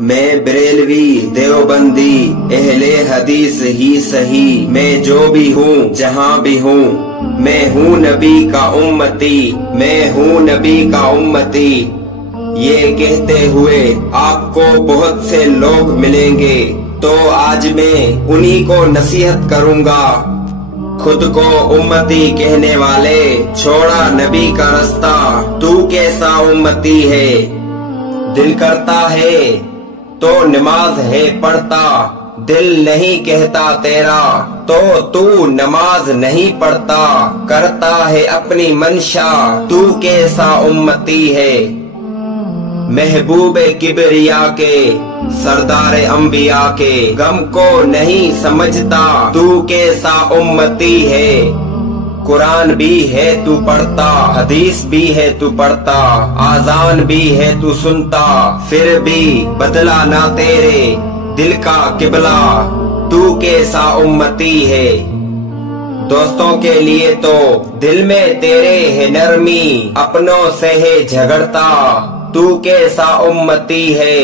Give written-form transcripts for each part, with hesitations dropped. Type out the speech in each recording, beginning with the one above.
میں بریلوی دیوبندی اہل حدیث ہی صحیح، میں جو بھی ہوں جہاں بھی ہوں، میں ہوں نبی کا امتی، میں ہوں نبی کا امتی۔ یہ کہتے ہوئے آپ کو بہت سے لوگ ملیں گے، تو آج میں انہی کو نصیحت کروں گا۔ خود کو امتی کہنے والے چھوڑا نبی کا رستہ، تو کیسا امتی ہے؟ دل کرتا ہے تو نماز ہے پڑھتا، دل نہیں کہتا تیرا تو نماز نہیں پڑھتا، کرتا ہے اپنی منشا، تو کیسا امتی ہے؟ محبوب کبریا کے سردار انبیاء کے غم کو نہیں سمجھتا، تو کیسا امتی ہے؟ قرآن بھی ہے تو پڑھتا، حدیث بھی ہے تو پڑھتا، آذان بھی ہے تو سنتا، پھر بھی بدلا نہ تیرے دل کا قبلہ، تو کیسا امتی ہے؟ دوستوں کے لیے تو دل میں تیرے ہے نرمی، اپنوں سے ہے جھگڑتا، تو کیسا امتی ہے؟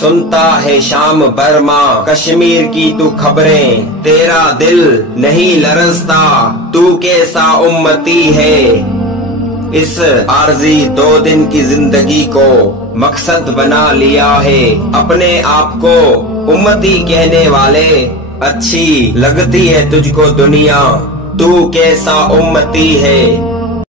سنتا ہے شام برما کشمیر کی تو خبریں، تیرا دل نہیں لرزتا، تو کیسا امتی ہے؟ اس عارضی 2 دن کی زندگی کو مقصد بنا لیا ہے، اپنے آپ کو امتی کہنے والے، اچھی لگتی ہے تجھ کو دنیا، تو کیسا امتی ہے؟